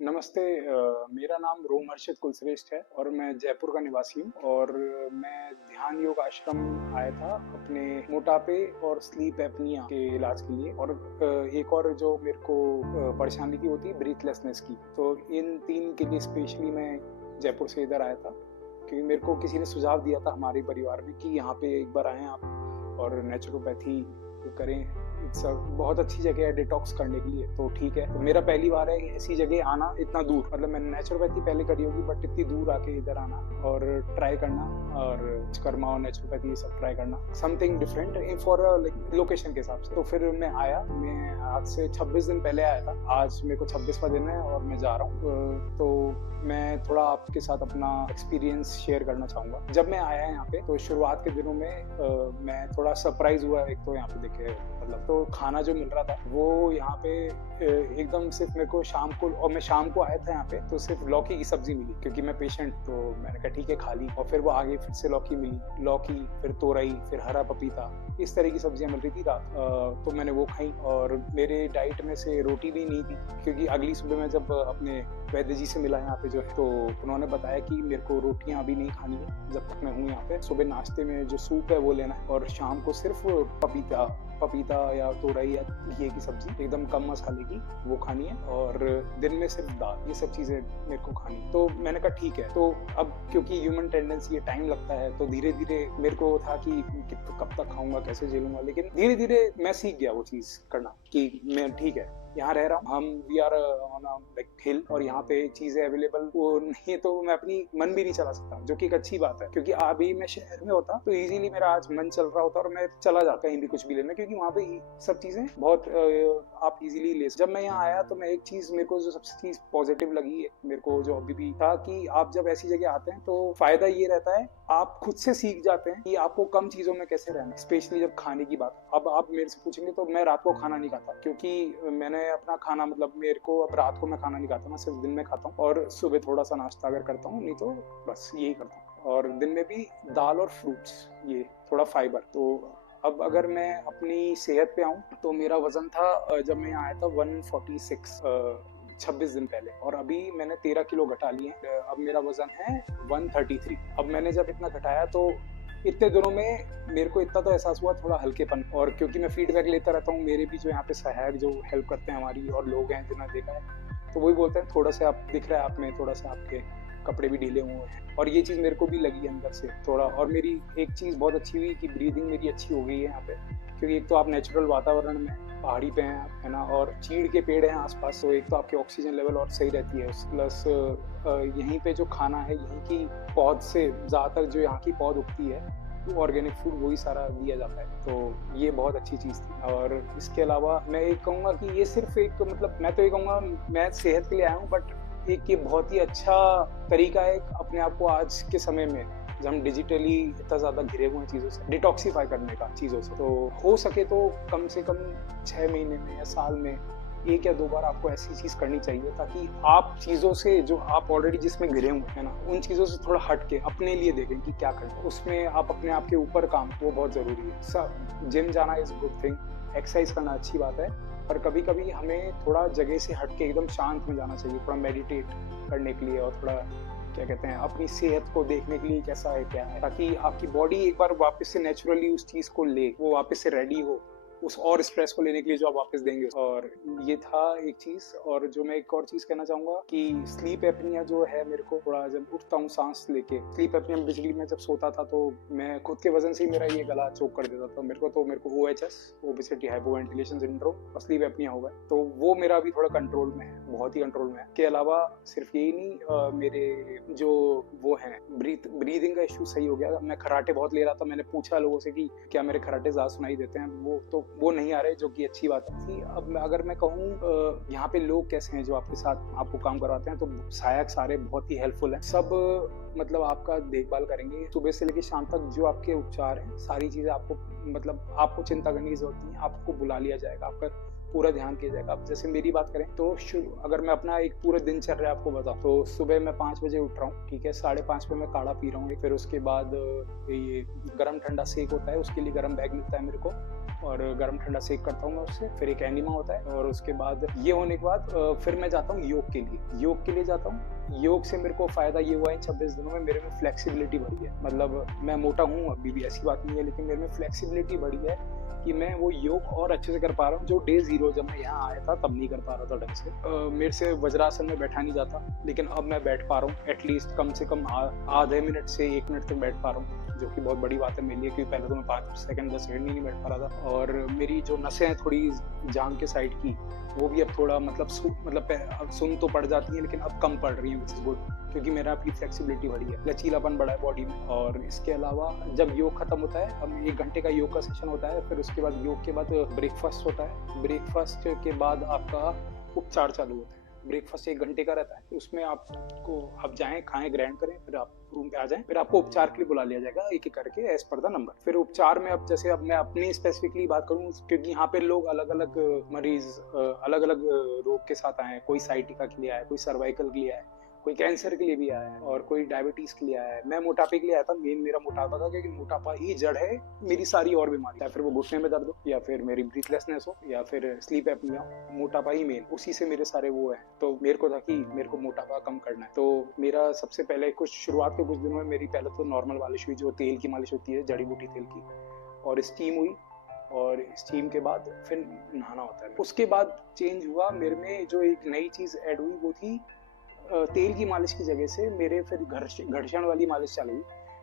नमस्ते। मेरा नाम रोम हर्षित कुलश्रेष्ठ है और मैं जयपुर का निवासी हूँ। और मैं ध्यान योग आश्रम आया था अपने मोटापे और स्लीप एपनिया के इलाज के लिए। और एक और जो मेरे को परेशानी थी होती है ब्रीथलेसनेस की। तो इन तीन के लिए स्पेशली मैं जयपुर से इधर आया था क्योंकि मेरे को किसी ने सुझाव दिया था हमारे परिवार में कि यहाँ पे एक बार आएँ आप और नेचुरोपैथी करें। इट्स बहुत अच्छी जगह है डिटॉक्स करने के लिए। तो ठीक है, तो मेरा पहली बार है ऐसी जगह आना इतना दूर। मतलब मैंने नेचुरोपैथी पहले करी होगी बट इतनी दूर आके इधर आना और ट्राई करना और कर्मा और नेचुरोपैथी ये सब ट्राई करना समथिंग डिफरेंट फॉर लोकेशन के हिसाब से। तो फिर मैं आया। मैं आज से 26 दिन पहले आया था। आज मेरे को 26वां दिन है और मैं जा रहा हूँ। तो मैं थोड़ा आपके साथ अपना एक्सपीरियंस शेयर करना चाहूँगा। जब मैं आया यहाँ पे तो शुरुआत के दिनों में मैं थोड़ा सरप्राइज हुआ। एक तो यहाँ पे देखे मतलब तो खाना जो मिल रहा था वो यहाँ पे एकदम सिर्फ मेरे को शाम को, और मैं शाम को आया था यहाँ पे तो सिर्फ लौकी की सब्जी मिली क्योंकि मैं पेशेंट। तो मैंने कहा ठीक है खा ली। और फिर वो आगे फिर से लौकी मिली, लौकी फिर तोरई फिर हरा पपीता, इस तरह की सब्जियां मिल रही थी रात। तो मैंने वो खाई। और मेरे डाइट में से रोटी भी नहीं थी क्योंकि अगली सुबह मैं जब अपने वैद्य जी से मिला यहाँ पे जो है तो उन्होंने बताया कि मेरे को रोटियां अभी नहीं खानी है जब तक मैं हूँ यहाँ पे। सुबह नाश्ते में जो सूप है वो लेना है और शाम को सिर्फ पपीता या तोरई या घी की सब्जी एकदम कम मसाले की वो खानी है और दिन में सिर्फ दाल। ये सब चीजें मेरे को खानी है। तो मैंने कहा ठीक है। तो अब क्योंकि ह्यूमन टेंडेंसी है, टाइम लगता है, तो धीरे धीरे मेरे को था कि कब तक खाऊंगा, कैसे झेलूंगा। लेकिन धीरे धीरे मैं सीख गया वो चीज करना कि मैं ठीक है यहाँ रह रहा हूँ, हम we are on like hill और यहाँ पे चीजें अवेलेबल वो नहीं है तो मैं अपनी मन भी नहीं चला सकता, जो कि एक अच्छी बात है। क्योंकि अभी मैं शहर में होता तो इजीली मेरा आज मन चल रहा होता और मैं चला जाता कहीं भी कुछ भी लेना, क्योंकि वहाँ पे सब चीजें बहुत आप इजीली ले। जब मैं यहाँ आया तो मैं एक चीज मेरे को जो सबसे चीज पॉजिटिव लगी है मेरे को जो अभी भी था कि आप जब ऐसी जगह आते हैं तो फायदा ये रहता है आप खुद से सीख जाते हैं कि आपको कम चीजों में कैसे रहना। स्पेशली जब खाने की बात, अब आप मेरे से पूछेंगे तो मैं रात को खाना नहीं खाता क्योंकि मैंने अपना खाना मतलब मेरे को अब रात को मैं खाना नहीं खाता, मैं सिर्फ दिन में खाता हूँ और सुबह थोड़ा सा नाश्ता अगर करता हूँ, नहीं तो बस यही करता हूँ। और दिन में भी दाल और फ्रूट्स, ये थोड़ा फाइबर। तो अब अगर मैं अपनी सेहत पे आऊँ तो मेरा वजन था जब मैं आया था 146 26 दिन पहले, और अभी मैंने 13 किलो घटा लिए। अब मेरा वजन है 133। अब मैंने जब इतना घटाया तो इतने दिनों में मेरे को इतना तो एहसास हुआ थोड़ा हल्केपन। और क्योंकि मैं फीडबैक लेता रहता हूँ, मेरे भी जो यहाँ पे सहायक जो हेल्प करते हैं हमारी और लोग हैं जिन्होंने देखा है तो वही बोलते हैं थोड़ा सा आप दिख रहा है, आप में थोड़ा सा आपके कपड़े भी ढीले हुए हैं। और ये चीज़ मेरे को भी लगी अंदर से थोड़ा। और मेरी एक चीज़ बहुत अच्छी हुई कि ब्रीदिंग मेरी अच्छी हो गई है यहाँ पे, क्योंकि एक तो आप नेचुरल वातावरण में पहाड़ी पे हैं है ना, और चीड़ के पेड़ हैं आसपास, तो एक तो आपकी ऑक्सीजन लेवल और सही रहती है। प्लस यहीं पे जो खाना है यहीं की पौध से ज़्यादातर जो यहाँ की पौध उगती है तो ऑर्गेनिक फूड वही सारा दिया जाता है। तो ये बहुत अच्छी चीज़ थी। और इसके अलावा मैं ये कहूँगा कि ये सिर्फ एक मतलब मैं तो ये कहूँगा मैं सेहत के लिए आया हूँ, बट एक ये बहुत ही अच्छा तरीका है अपने आप को आज के समय में जब हम डिजिटली इतना ज़्यादा घिरे हुए हैं चीज़ों से डिटॉक्सीफाई करने का चीज़ों से। तो हो सके तो कम से कम 6 महीने में या साल में एक या दो बार आपको ऐसी चीज करनी चाहिए ताकि आप चीजों से जो आप ऑलरेडी जिसमें घिरे हुए हैं ना उन चीजों से थोड़ा हट के अपने लिए देखें कि क्या करना। उसमें आप अपने आप के ऊपर काम, वो बहुत जरूरी है। सब जिम जाना इज गुड थिंग, एक्सरसाइज करना अच्छी बात है, पर कभी कभी हमें थोड़ा जगह से हट के एकदम शांत में जाना चाहिए थोड़ा मेडिटेट करने के लिए और थोड़ा क्या कहते हैं अपनी सेहत को देखने के लिए कैसा है क्या है, ताकि आपकी बॉडी एक बार वापस से नेचुरली उस चीज को ले, वो वापस से रेडी हो उस और स्ट्रेस को लेने के लिए जो आप वापस देंगे। और ये था एक चीज। और जो मैं एक और चीज कहना चाहूंगा कि स्लीप एपनिया जो है मेरे को थोड़ा जब उठता हूँ सांस लेके, स्लीप एपनिया बेसिकली मैं जब सोता था तो मैं खुद के वजन से ही मेरा ये गला चोक कर देता था। मेरे को OHS ओबेसिटी हाइपोवेंटिलेशन सिंड्रोम और स्लीप एपनिया हो गया, तो वो मेरा अभी थोड़ा कंट्रोल में है, बहुत ही कंट्रोल में है। के अलावा सिर्फ यही नहीं, मेरे जो वो है ब्रीदिंग का इशू सही हो गया। मैं खराटे बहुत ले रहा था, मैंने पूछा लोगों से कि क्या मेरे खराटे ज्यादा सुनाई देते हैं, वो नहीं आ रहे, जो कि अच्छी बात है। अब अगर मैं कहूँ यहाँ पे लोग कैसे हैं जो आपके साथ आपको काम करवाते हैं, तो सहायक सारे बहुत ही हेल्पफुल हैं। सब मतलब आपका देखभाल करेंगे सुबह से लेकर शाम तक। जो आपके उपचार हैं सारी चीजें आपको मतलब आपको चिंता करने की जरूरत नहीं है, आपको बुला लिया जाएगा, आपका पूरा ध्यान किया जाएगा। अब जैसे मेरी बात करें तो अगर मैं अपना एक पूरा दिनचर्या आपको बताऊं तो सुबह मैं 5 बजे उठ रहा हूँ, ठीक है, 5:30 पे मैं काढ़ा पी रहा हूँ। फिर उसके बाद ये गर्म ठंडा सेक होता है, उसके लिए गर्म बैग मिलता है मेरे को। और गर्म ठंडा सेक करता हूँ मैं उससे। फिर एक एनिमा होता है और उसके बाद ये होने के बाद फिर मैं जाता हूँ योग के लिए। योग के लिए जाता हूँ। योग से मेरे को फ़ायदा ये हुआ है 26 दिनों में मेरे में फ्लेक्सिबिलिटी बढ़ी है। मतलब मैं मोटा हूँ अभी भी, ऐसी बात नहीं है, लेकिन मेरे में फ्लेक्सिबिलिटी बढ़ी है कि मैं वो योग और अच्छे से कर पा रहा हूँ, जो डे 0 जब मैं यहाँ आया था तब नहीं कर पा रहा था ढंग से। मेरे से वज्रासन में बैठा नहीं जाता, लेकिन अब मैं बैठ पा रहा हूँ। एटलीस्ट कम से कम आधे मिनट से 1 मिनट तक बैठ पा रहा हूँ, जो कि बहुत बड़ी बात है मेरे लिए, क्योंकि पहले तो मैं 5 सेकंड 10 सेकंड नहीं बैठ पा रहा था। और मेरी जो नसें हैं थोड़ी जांघ के साइड की, वो भी अब थोड़ा मतलब सुन तो पड़ जाती है, लेकिन अब कम पड़ रही है, विच इज गुड, क्योंकि मेरा अपनी फ्लेक्सिबिलिटी बढ़ी है, लचीलापन बढ़ा है बॉडी में। और इसके अलावा जब योग खत्म होता है, अब 1 घंटे का योग का सेशन होता है, फिर उसके बाद योग के बाद ब्रेकफास्ट होता है। ब्रेकफास्ट के बाद आपका उपचार चालू होता है। ब्रेकफास्ट 1 घंटे का रहता है, उसमें आप जाएं, खाएं, ग्रहण करें, फिर आप रूम पे आ जाएं, फिर आपको उपचार के लिए बुला लिया जाएगा एक एक करके एज पर द नंबर। फिर उपचार में अब जैसे अब मैं अपनी स्पेसिफिकली बात करूं, क्योंकि यहाँ पे लोग अलग अलग मरीज अलग अलग रोग के साथ आए हैं। कोई साइटिका के लिए आया है, कोई सर्वाइकल के लिए आया है, कोई कैंसर के लिए भी आया है, और कोई डायबिटीज के लिए आया है। मैं मोटापे के लिए आया था, मेन मेरा मोटापा था, क्योंकि मोटापा ही जड़ है मेरी सारी और बीमारी, या फिर वो घुटने में दर्द हो, या फिर मेरी ब्रीथलेसनेस हो, या फिर स्लीप एपनिया हो, मोटापा ही मेन, उसी से मेरे सारे वो है। तो मेरे को था कि मेरे को मोटापा कम करना है। तो मेरा सबसे पहले शुरुआत के कुछ दिनों में मेरी पहले तो नॉर्मल मालिश हुई, जो तेल की मालिश होती है, जड़ी बूटी तेल की, और स्टीम हुई, और स्टीम के बाद फिर नहाना होता है। उसके बाद चेंज हुआ मेरे में, जो एक नई चीज ऐड हुई वो थी तेल की मालिश की जगह से मेरे फिर घर्षण वाली मालिश चालू हुई।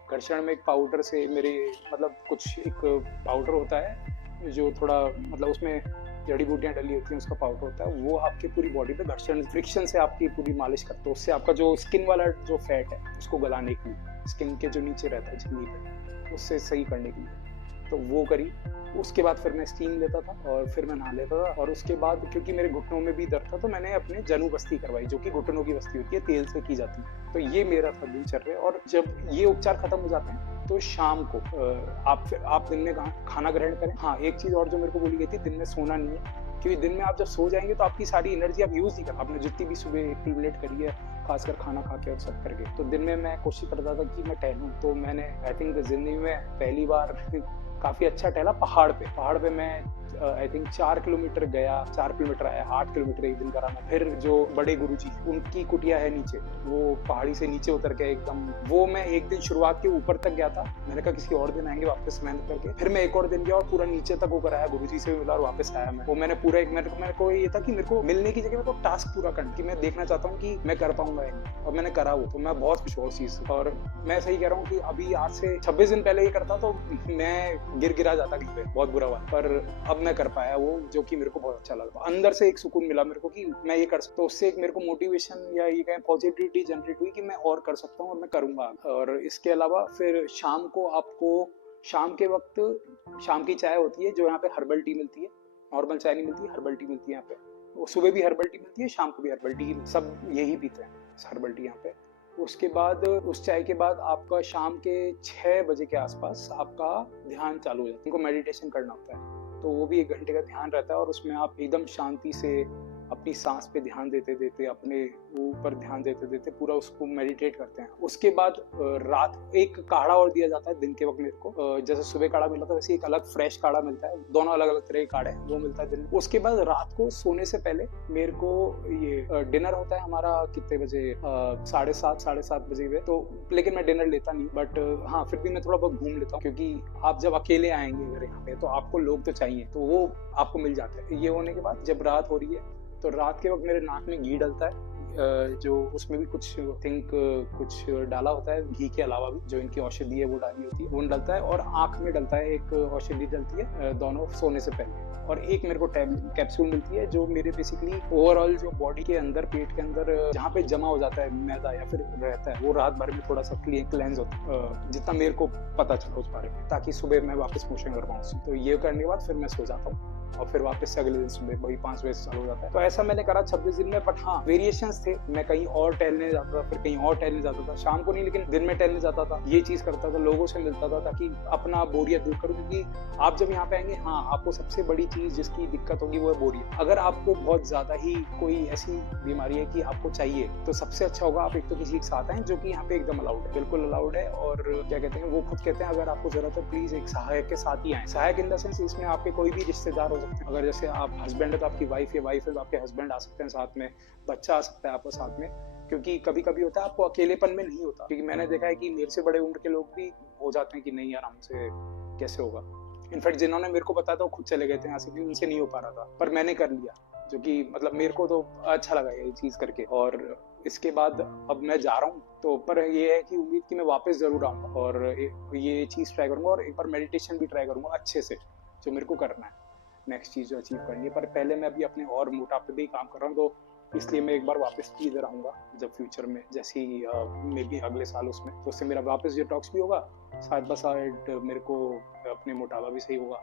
घर्षण में एक पाउडर से मेरे मतलब कुछ एक पाउडर होता है जो थोड़ा मतलब उसमें जड़ी बूटियां डली होती हैं, उसका पाउडर होता है, वो आपकी पूरी बॉडी पे घर्षण फ्रिक्शन से आपकी पूरी मालिश करते हैं। उससे आपका जो स्किन वाला जो फैट है उसको गलाने के लिए, स्किन के जो नीचे रहता है झिल्ली पे, उससे सही करने के लिए, तो वो करी। उसके बाद फिर मैं स्टीम लेता था और फिर मैं नहा लेता था। और उसके बाद क्योंकि मेरे घुटनों में भी दर्द था, तो मैंने अपने जनु बस्ती करवाई, जो कि घुटनों की बस्ती होती है, तेल से की जाती है। तो ये मेरा था दिनचर्या। और जब ये उपचार खत्म हो जाते हैं तो शाम को आप दिन में खाना ग्रहण करें। हाँ, एक चीज और जो मेरे को बोली गई थी, दिन में सोना नहीं है, क्योंकि दिन में आप जब सो जाएंगे तो आपकी सारी एनर्जी आप यूज नहीं कर, आपने जितनी भी सुबह एक्टिवेट करी है, खासकर खाना खा के और सब करके। तो दिन में मैं कोशिश करता था कि मैं टहलूं। तो मैंने आई थिंक जिंदगी में पहली बार काफी अच्छा टहला पहाड़ पे मैं आई थिंक 4 किलोमीटर गया, 4 किलोमीटर आया, 8 किलोमीटर एक दिन करा मैं। फिर जो बड़े गुरुजी उनकी कुटिया है नीचे, वो पहाड़ी से नीचे उतर के एकदम, वो मैं एक दिन शुरुआत के ऊपर तक गया था। मैंने कहा किसी और दिन आएंगे वापस मेहनत करके। फिर मैं एक और दिन गया और पूरा नीचे तक वो कराया, गुरुजी से भी मिला और वापस आया मैं। वो मैंने पूरा एक मेरे को ये था कि मेरे को मिलने की जगह मेरे को टास्क पूरा करना, कि मैं देखना चाहता हूँ कि मैं कर पाऊंगा, और मैंने करा वो। तो मैं बहुत खुश हुआ उस चीज से। और मैं सही कह रहा हूँ कि अभी आज से 26 दिन पहले ये करता तो मैं गिरा जाता कहीं पे, बहुत बुरा हुआ। पर अब मैं कर पाया वो, जो कि मेरे को बहुत अच्छा लगा। अंदर से एक सुकून मिला मेरे को कि मैं ये कर सकता। तो उससे एक मेरे को मोटिवेशन या ये कहें पॉजिटिविटी जनरेट हुई कि मैं और कर सकता हूँ और मैं करूंगा। और इसके अलावा फिर शाम को आपको शाम के वक्त शाम की चाय होती है, जो यहाँ पे हर्बल टी मिलती है, नॉर्मल चाय नहीं मिलती, हर्बल टी मिलती है यहाँ पे। सुबह भी हर्बल टी मिलती है, शाम को भी हर्बल टी, सब यही पीते हैं हर्बल टी यहाँ पे। उसके बाद उस चाय के बाद आपका शाम के 6 बजे के आसपास आपका ध्यान चालू हो जाता है। उनको मेडिटेशन करना होता है, तो वो भी 1 घंटे का ध्यान रहता है, और उसमें आप एकदम शांति से अपनी सांस पे ध्यान देते देते, अपने ऊपर ध्यान देते देते पूरा उसको मेडिटेट करते हैं। उसके बाद रात एक काढ़ा और दिया जाता है दिन के वक्त मेरे को, जैसे सुबह काढ़ा मिला था वैसे एक अलग फ्रेश काढ़ा मिलता है, दोनों अलग अलग तरह के काढ़े हैं, वो मिलता है दिन में। उसके बाद रात को सोने से पहले मेरे को ये डिनर होता है हमारा कितने बजे, 7:30 बजे में। तो लेकिन मैं डिनर लेता नहीं, बट हाँ फिर भी मैं थोड़ा बहुत घूम लेता हूँ, क्योंकि आप जब अकेले आएंगे अगर यहाँ पे तो आपको लोग तो चाहिए, तो वो आपको मिल जाता है। ये होने के बाद जब रात हो रही है तो रात के वक्त मेरे नाक में घी डलता है, जो उसमें भी कुछ कुछ डाला होता है घी के अलावा भी, जो इनकी औषधि है वो डाली होती है, वो डलता है। और आंख में डलता है, एक औषधि डलती है दोनों सोने से पहले। और एक मेरे को कैप्सूल मिलती है, जो मेरे बेसिकली ओवरऑल जो बॉडी के अंदर, पेट के अंदर जहाँ पे जमा हो जाता है मैदा या फिर रहता है, वो रात भर में थोड़ा सा क्लेंस होता है, जितना मेरे को पता चला उस बारे में, ताकि सुबह मैं वापस मोशन कर पाऊँ। तो ये करने के बाद फिर मैं सो जाता हूँ। और फिर वापस से अगले दिन सुबह वही 5 बजे चालू हो जाता है। तो ऐसा मैंने करा 26 दिन में, बट हाँ वेरिएशंस थे। मैं कहीं और टहलने जाता था, फिर कहीं और टहलने जाता था, शाम को नहीं लेकिन दिन में टहलने जाता था, ये चीज करता था, लोगों से मिलता था ताकि अपना बोरियत दूर करूं। क्योंकि आप जब यहाँ पे आएंगे, हाँ आपको सबसे बड़ी चीज जिसकी दिक्कत होगी वो है बोरियत। अगर आपको बहुत ज्यादा ही कोई ऐसी बीमारी है कि आपको चाहिए, तो सबसे अच्छा होगा आप एक तो किसी के साथ आए, जो कि यहाँ पे एकदम अलाउड है, बिल्कुल अलाउड है। और क्या कहते हैं, वो खुद कहते हैं अगर आपको जरूरत है प्लीज एक सहायक के साथ ही आए। सहायक इन द सेंस इसमें आपके कोई भी रिश्तेदार हो सकते हैं। अगर जैसे आप हस्बैंड है तो आपकी वाइफ, या वाइफ है तो आपके हस्बैंड आ सकते हैं साथ में, बच्चा आ सकता है आपके साथ में। क्योंकि कभी कभी होता है आपको अकेलेपन में नहीं होता, क्योंकि मैंने देखा है कि मेरे से बड़े उम्र के लोग भी हो जाते हैं कि नहीं यार हमसे कैसे होगा। इनफैक्ट जिन्होंने मेरे को बताया था वो खुद चले गए थे यहाँ से, क्योंकि उनसे नहीं हो पा रहा था, पर मैंने कर लिया, जो कि मतलब मेरे को तो अच्छा लगा ये चीज करके। और इसके बाद अब मैं जा रहा हूँ, तो पर ये है कि उम्मीद कि मैं वापस जरूर आऊँगा और ये चीज ट्राई करूंगा, और एक बार मेडिटेशन भी ट्राई करूंगा अच्छे से, जो मेरे को करना है, नेक्स्ट चीज जो अचीव करनी है। पर पहले मैं अभी अपने और मोटापे पे ही काम कर रहा हूँ, तो इसलिए मैं एक बार वापस भी इधर आऊंगा जब फ्यूचर में, जैसे ही मे बी अगले साल उसमें, तो उससे मेरा वापस डिटॉक्स भी होगा, साइड बाय साइड मेरे को अपने मोटापा भी सही होगा।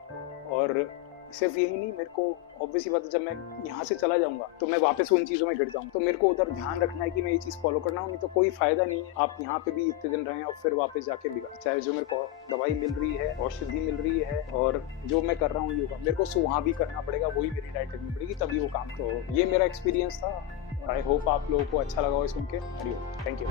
और सिर्फ यही नहीं, मेरे को ऑब्वियसली बात है जब मैं यहाँ से चला जाऊंगा तो मैं वापस उन चीजों में गिर जाऊंगा, तो मेरे को उधर ध्यान रखना है कि मैं ये चीज फॉलो करना हूँ, नहीं तो कोई फायदा नहीं है आप यहाँ पे भी इतने दिन रहे और फिर वापस जाके बिगड़। चाहे जो मेरे को दवाई मिल रही है, औषधि मिल रही है, और जो मैं कर रहा हूँ योगा, मेरे को वहाँ भी करना पड़ेगा, वही मेरी डाइट करनी पड़ेगी, तभी वो काम। तो ये मेरा एक्सपीरियंस था। आई होप आप लोगों को अच्छा लगा हो सुन के। Hariom, thank you.